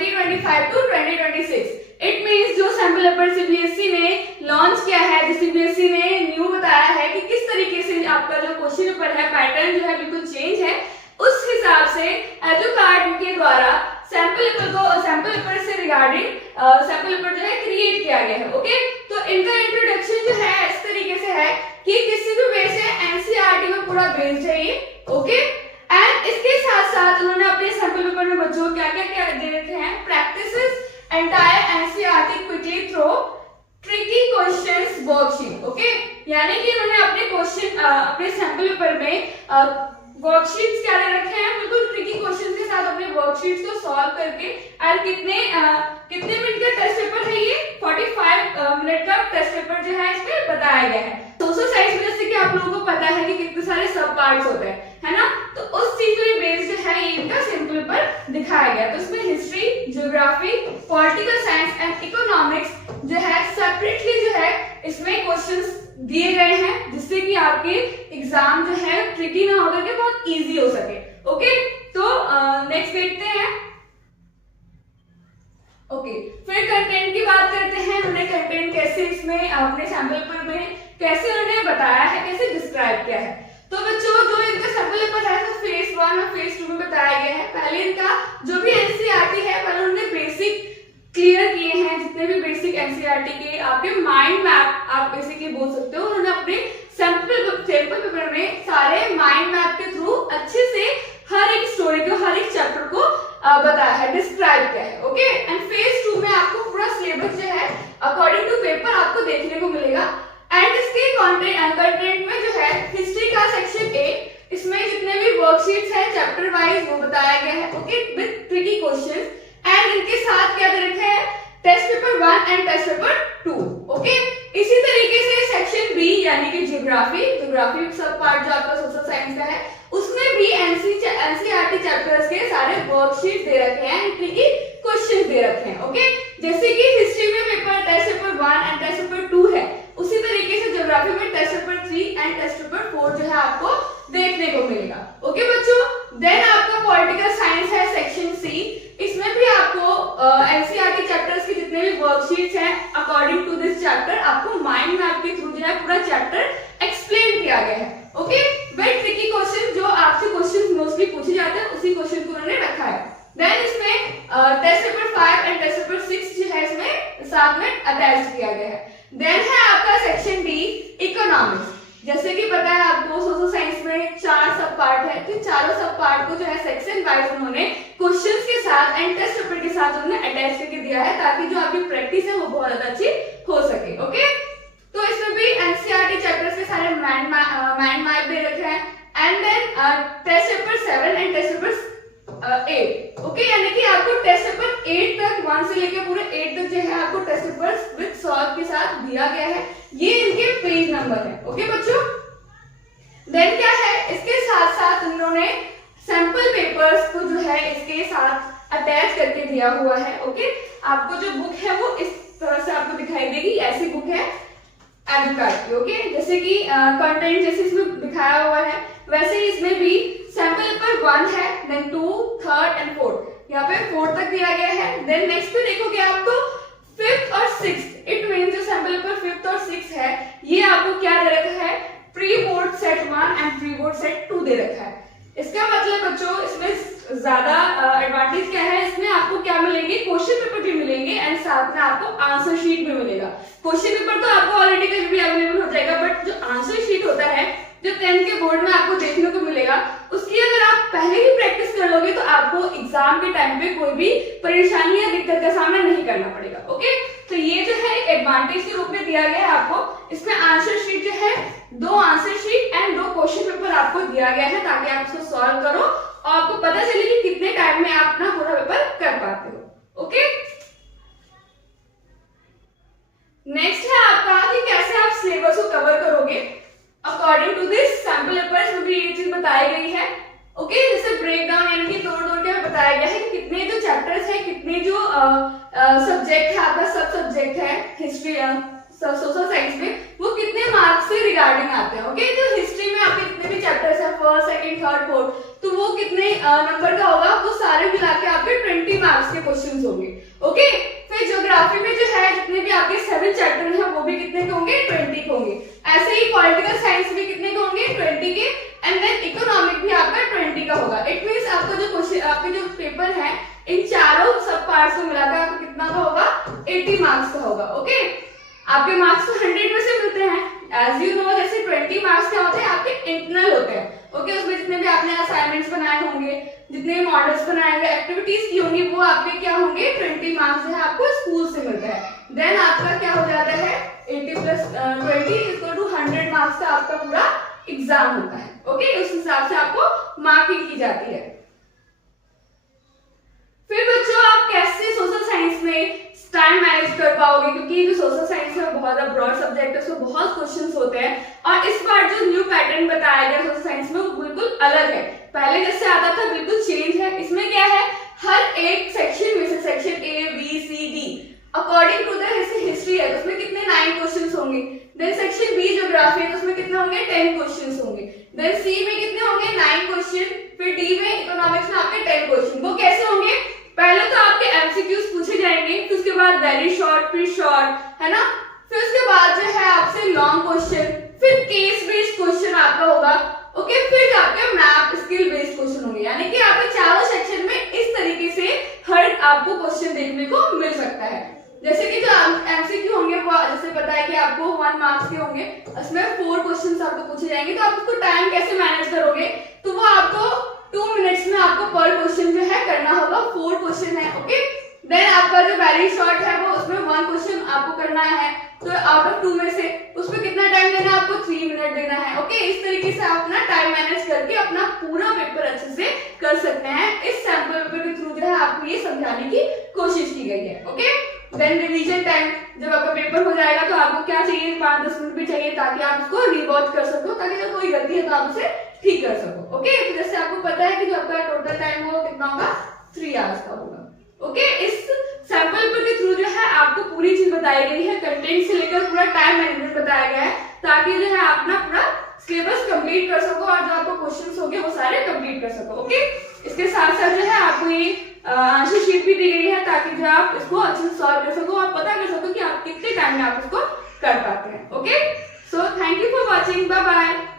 2025 to 2026। It means जो sample paper CBSE ने launch किया है, जो सीबीएसई ने न्यू बताया है कि किस तरीके से आपका जो क्वेश्चन पेपर है पैटर्न जो है बिल्कुल चेंज है, उस हिसाब से एजुकार्ड के द्वारा सैंपल पेपर से रिगार्डिंग सैंपल पेपर जो है क्रिएट किया गया है। ओके, तो इनका इंट्रोडक्शन जो है इस तरीके से है कि किसी भी बेस है एनसीईआरटी में पूरा बेस्ड है ये। ओके, एंड इसके साथ साथ उन्होंने अपने सैंपल पेपर में बच्चों को क्या दे रखे हैं, practices entire NCERT quickly through tricky questions worksheet. Okay, यानी कि उन्होंने अपने क्वेश्चन अपने सैंपल पेपर में वर्कशीट्स क्या दे रखे हैं, बिल्कुल ट्रिकी क्वेश्चंस के साथ अपने वर्कशीट्स को सॉल्व करके, और कितने मिनट का टेस्ट पेपर है ये, 45 मिनट का टेस्ट पेपर जो है इसमें बताया गया है। सोशल साइंस में जैसे कि आप लोगों को पता है कि कितने सारे सब पार्ट्स होते हैं, है ना, तो उस चीज पे बेस्ड जो है ये इनका सैंपल पेपर दिखाया गया। तो इसमें history, geography, political science and economics जो है सेपरेटली जो है इसमें क्वेश्चंस दिए गए हैं, जिससे कि आपके एग्जाम जो है ट्रिकी ना होकर के बहुत इजी हो सके। ओके, तो नेक्स्ट देखते हैं। ओके, फिर कंटेंट की बात करते हैं। उन्होंने कंटेंट कैसे इसमें अपने सैंपल पेपर में कैसे उन्होंने बताया है, कैसे डिस्क्राइब किया है। तो बच्चों जो इनका सैंपल पेपर है तो फेज 1 और फेज 2 में बताया गया है। पहले इनका जो भी एनसीईआरटी है पहले उन्होंने बेसिक क्लियर किए हैं, जितने भी बेसिक एनसीईआरटी के आपके माइंड मैप आप बेसिकली बोल सकते हो। उन्होंने अपने सैंपल पेपर में सारे माइंड मैप के थ्रू अच्छे से हर एक स्टोरी को, हर एक चैप्टर को बताया है, डिस्क्राइब किया है। ओके, एंड फेज 2 में आपको पूरा सिलेबस जो है अकॉर्डिंग टू पेपर आपको देखने को मिलेगा। एंड इसके कंटेंट में जो है हिस्ट्री का सेक्शन ए, इसमें जितने भी वर्कशीट्स हैं चैप्टर वाइज वो बताया गया है। Okay, with tricky questions, and इनके साथ क्या दे रखा है, test paper 1 and test paper 2। Okay, इसी तरीके से सेक्शन बी यानी कि ज्योग्राफी सब पार्ट जो आपका सोशल साइंस का है, उसमें भी एनसीईआरटी चैप्टर्स के सारे वर्कशीट दे रखे हैं, ट्रिकी क्वेश्चंस दे रखे हैं। ओके, जैसे कि हिस्ट्री में paper test paper 1 and test paper 2 है, उसी तरीके से ज्योग्राफी में test paper 3 and test paper 4 जो है आपको देखने को मिलेगा। ओके बच्चों, देन आपका पॉलिटिकल साइंस है सेक्शन सी, इसमें भी आपको एनसीईआरटी चैप्टर्स के जितने भी वर्कशीट्स हैं अकॉर्डिंग टू दिस चैप्टर आपको माइंड मैप के थ्रू जो है पूरा चैप्टर एक्सप्लेन किया गया है। ओके, वेरी ट्रिकी क्वेश्चन जो आपसे क्वेश्चन मोस्टली पूछे जाते हैं उसी क्वेश्चन को उन्होंने रखा है। देन इसमें test paper 5 and test paper 6 जो है इसमें साथ में अटैच किया गया है। देन है आपका सेक्शन डी इकोनॉमिक्स। जैसे कि पता है आपको सोशल साइंस में 4 सब पार्ट है, तो चारों सब पार्ट को जो है सेक्शन वाइज उन्होंने क्वेश्चंस के साथ एंड टेस्ट पेपर के साथ उन्होंने अटैच करके दिया है, ताकि जो आपकी प्रैक्टिस है वो बहुत ज्यादा अच्छी हो सके। ओके, तो इसमें भी एनसीईआरटी चैप्टर्स के सारे माइंड मैप दे रखे हैं। And then test paper 7 and test paper 8। Okay, यानी कि आपको टेस्ट पेपर 8 तक 1 से लेकर पूरे 8 तक जो है आपको टेस्ट पेपर्स विद सॉल्व के साथ दिया गया है। ये इनके पेज नंबर है। ओके बच्चों, देन क्या है, इसके साथ साथ उन्होंने सैंपल पेपर्स को जो है इसके साथ अटैच करके दिया हुआ है। ओके, आपको जो बुक है वो इस तरह से आपको दिखाई देगी, ऐसी बुक है एजुकार्ड की। ओके, जैसे कि कंटेंट जैसे इसमें दिखाया हुआ है वैसे ही इसमें भी सैंपल पेपर 1 है, देन 2, 3 एंड 4, यहाँ पे 4 तक दिया गया है। देन नेक्स्ट पे देखोगे आप तो 5th और 6th, इट मींस जो सैंपल पेपर 5th और 6th है ये आपको क्या दे रखा है, pre board set 1 and pre board set 2 दे रखा है। इसका मतलब बच्चों इसमें ज्यादा एडवांटेज क्या है, इसमें आपको क्या मिलेंगे, क्वेश्चन पेपर भी मिलेंगे एंड साथ में आपको आंसर शीट भी मिलेगा। क्वेश्चन पेपर तो आपको ऑलरेडी कहीं भी अवेलेबल हो जाएगा, बट जो आंसर शीट होता है जो 10th के बोर्ड में आपको देखने को मिलेगा, उसकी अगर आप पहले ही प्रैक्टिस कर लोगे तो आपको एग्जाम के टाइम पे कोई भी परेशानी या दिक्कत का सामना नहीं करना पड़ेगा। ओके, तो ये जो है एक एडवांटेज के रूप में दिया गया है आपको। इसमें आंसर शीट जो है 2 answer sheet and 2 question paper आपको दिया गया है, ताकि आप इसको सॉल्व करो और आपको पता चले कि कितने टाइम में आप अपना पूरा पेपर कर पाते हो। ओके, नेक्स्ट है आपका कि कैसे आप सिलेबस को कवर करोगे according to this sample papers में भी ये चीज बताई गई है। ओके, जैसे ब्रेक डाउन यानी कि तोड़ के बताया गया है कि कितने जो चैप्टर्स है, कितने जो सब्जेक्ट है, आपका सब सब्जेक्ट है, हिस्ट्री सोशल साइंस में वो कितने मार्क्स से रिगार्डिंग आते हैं। ओके, तो हिस्ट्री में आपके जितने भी चैप्टर्स है, फर्स्ट, सेकंड, थर्ड, फोर्थ, तो वो कितने नंबर का होगा, वो सारे मिला के आपके 20 मार्क्स के क्वेश्चंस होंगे। ओके, फिर ज्योग्राफी में जो है जितने भी आपके 7 चैप्टर हैं वो भी कितने के होंगे, 20 के होंगे। ऐसे ही पॉलिटिकल साइंस भी कितने के होंगे, 20 के, एंड देन इकोनॉमिक भी आपका 20 का होगा। इट मींस आपका जो क्वेश्चन, आपके जो पेपर है, इन चारों सब पार्ट्स को मिलाकर आपको कितना का होगा, 80 मार्क्स का होगा। ओके, आपके मार्क्स तो 100 में से मिलते हैं। एज यू नो, जैसे 20 मार्क्स क्या होते हैं, आपके इंटरनल होते हैं। ओके, उसमें जितने भी आपने असाइनमेंट्स बनाए होंगे, जितने भी मॉडल्स बनाए होंगे, एक्टिविटीज की होंगी, वो आपके क्या होंगे, 20 मार्क्स जो है आपको स्कूल से मिलता है। देन आपका क्या हो जाता है, 80 प्लस 20 इक्वल टू 100 मार्क्स का आपका पूरा एग्जाम होता है। ओके, उस हिसाब से आपको मार्किंग की जाती है। फिर बच्चों, आप कैसे सोशल साइंस में टाइम मैनेज कर पाओगे, क्योंकि जो सोशल साइंस है बहुत ब्रॉड सब्जेक्ट है, उसमें बहुत क्वेश्चंस होते हैं, और इस बार जो न्यू पैटर्न बताया गया सोशल साइंस में वो बिल्कुल अलग है। पहले जैसे आता था बिल्कुल चेंज है। इसमें क्या है, हर एक सेक्शन में से, section A, B, C, D, according to the history है, उसमें कितने 9 क्वेश्चंस होंगे। देन सेक्शन बी ज्योग्राफी है, तो उसमें कितने होंगे, 10 क्वेश्चंस होंगे। देन सी में कितने होंगे, 9 क्वेश्चन। फिर डी में इकोनॉमिक्स में आपके 10 क्वेश्चन। वो कैसे होंगे, पहले तो आपके एमसीक्यूज पूछे जाएंगे, फिर उसके बाद वेरी शॉर्ट, फिर शॉर्ट, है ना, फिर उसके बाद जो है आपसे लॉन्ग क्वेश्चन, फिर केस बेस्ड क्वेश्चन आपका होगा। ओके, फिर आपके मैप स्किल बेस्ड क्वेश्चन होंगे। यानी कि आपके चारों सेक्शन में इस तरीके से हर आपको क्वेश्चन देखने को मिल सकता है। जैसे कि जो एमसीक्यू होंगे वो जैसे पता है कि आपको 1 मार्क्स के होंगे, उसमें 4 क्वेश्चंस आपको पूछे जाएंगे, तो आप उसको टाइम कैसे मैनेज करोगे, तो वो आपको 2 मिनट्स में आपको पर क्वेश्चन जो है करना होगा। 4 क्वेश्चन है। ओके, देन आपका जो वेरी शॉर्ट है वो उसमें 1 क्वेश्चन आपको करना है, तो आउट ऑफ 2 में से उसमें कितना टाइम देना है आपको, 3 मिनट देना है। ओके, इस तरीके से आप अपना टाइम मैनेज करके अपना पूरा पेपर अच्छे से कर सकते हैं। इस सैंपल पेपर के थ्रू जो है आपको ये समझाने की कोशिश की गई है। ओके, देन रिवीजन टाइम, जब आपका पेपर हो जाएगा तो आपको क्या चाहिए, 5-10 मिनट भी चाहिए, ताकि आप उसको रिवॉच कर सको, ताकि अगर कोई गलती है तो आप उसे ठीक कर सको। ओके, तो जैसे आपको पता है कि जो आपका टोटल टाइम वो कितना होगा, 3 आवर्स का होगा। ओके, इस सैंपल पेपर के थ्रू जो है आपको पूरी चीज बताई गई है, कंटेंट से लेकर पूरा टाइम मैनेजमेंट बताया गया है, ताकि जो है आप अपना पूरा सिलेबस कंप्लीट कर सको और जो आपको क्वेश्चंस होंगे वो सारे कंप्लीट कर सको। ओके, इसके साथ साथ जो है आपको ये आंसर शीट भी दी गई है, ताकि जो आप इसको अच्छे से सॉल्व कर सको और पता कर सको कि आप कितने टाइम में आप इसको कर पाते हैं। Okay, so thank you for watching, bye bye.